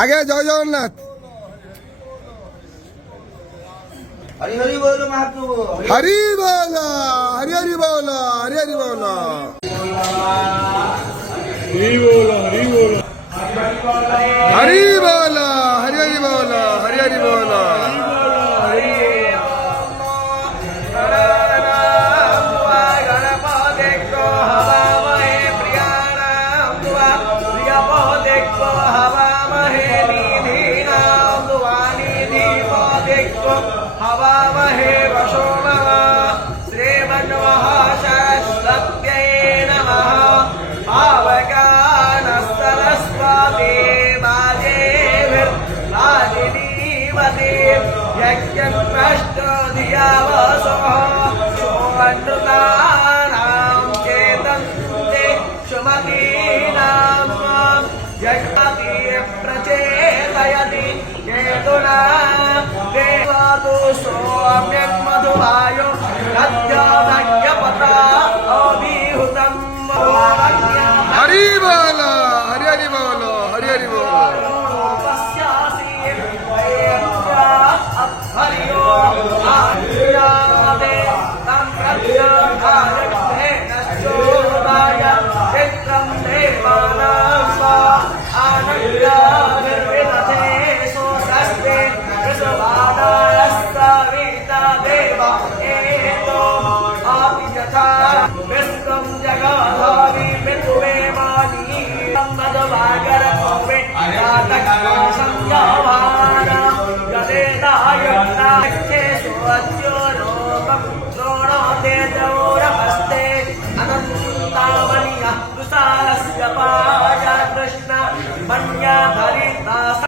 আগে জয় জগন্নাথ। हरि हरि बोल महाप्रभु हरि बोल, हरि हरि बोल, हरि हरि बोल। हरि बोल हरि बोल हरि बोल, हरि हरि बोल, हरि हरि बोल। हवामहे वशो नमः श्रीमन्नमः सरस्वत्यै नमः आवगानस्तरस्वती बाजेभिर्राजिनीवती यज्ञप्रष्टो धियावसः सोमनृतानां चेतन्ते सुमतीनां यज्ञति प्रचेतयति चेतुना देवादो सोम्यक् मधुवायो नद्यादज्ञपता अभिहुतं हरि बोल, हरि हरि बोल, हरि हरि बोल। तस्यासि हरियो आर्यादे तं प्रत्याहारे नश्चोदाय चित्रं देवानां स्वा आनन्दाभिर्विदधे सोऽस्ते विश्ववादास्तविता देवा एतो अपि यथा विश्वं जगधावि विद्वेमानि मदवागरकोवे जातको संयावा